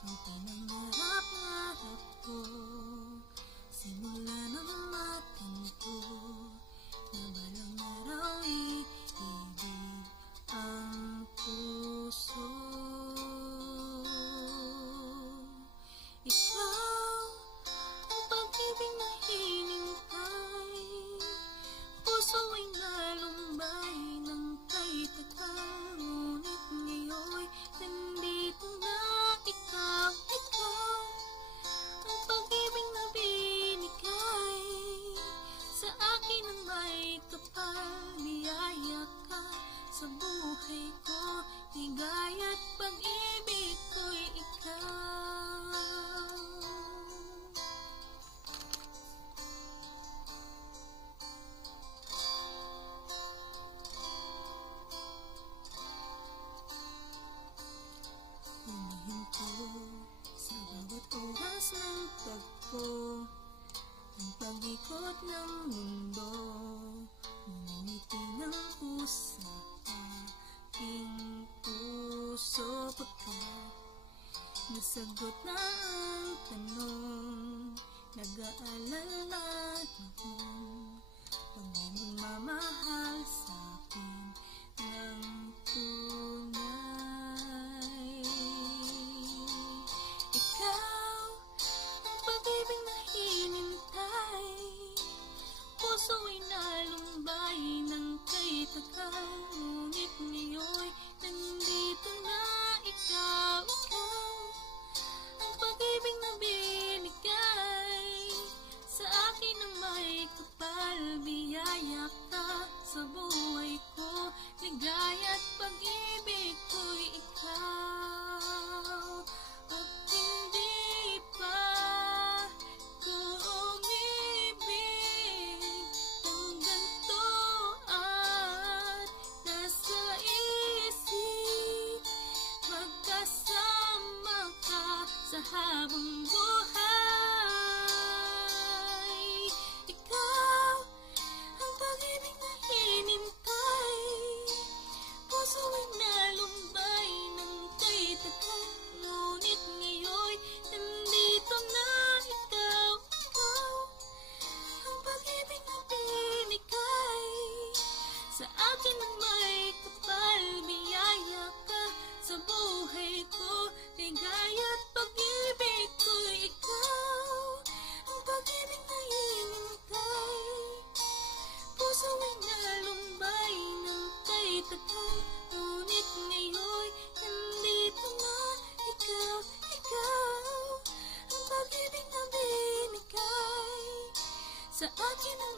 ang pinangarap-ngarap ko. Simula ng matanto na balang araw iibig ang puso. Ikaw ang pag-ibig na hinintay, puso ay nalumbay ng kay tagal. Ngunit ngayon'y nandito na ikaw. Ikaw ang pag-ibig na binigay sa akin ng may kapal. Niyaya ka sa buhay ko, ligaya't pag-ibig ko'y ikaw. Hinihinto sa bawat oras ng tagpo, ang pag-ikot ng mundo, ngumiti ng pusa aking puso. Pagkat nasagot na ang tanong, nag-aalala noon, kung may magmamahal sa akin ng tunay. Ikaw ang pag-ibig na hinintay, puso ay nalumbay ng kay tagal. Ngunit ngayon'y nandito na ikaw. Ikaw ang pag-ibig na binigay sa akin ng may kapal. Biyaya ka sa buhay ko, ligaya't pag-ibig ko'y ikaw. At hindi pa ko umibig ng ganito at nasa isip, magkasama ka sa habang buhay. Ikaw ang pag-ibig na hinintay, puso ay nalumbay ng kay tagal. Ngunit ngayon'y nandito na ikaw. Ikaw ang pag-ibig na binigay sa akin ng may kapal. Biyaya ka sa buhay ko, ligaya't pag-ibig ko'y ikaw. Ang pag-ibig na hinintay, puso ay nalumbay ng kay tagal. Ngunit ngayon'y nandito na ikaw. Ikaw ang pag-ibig na binigay sa akin ng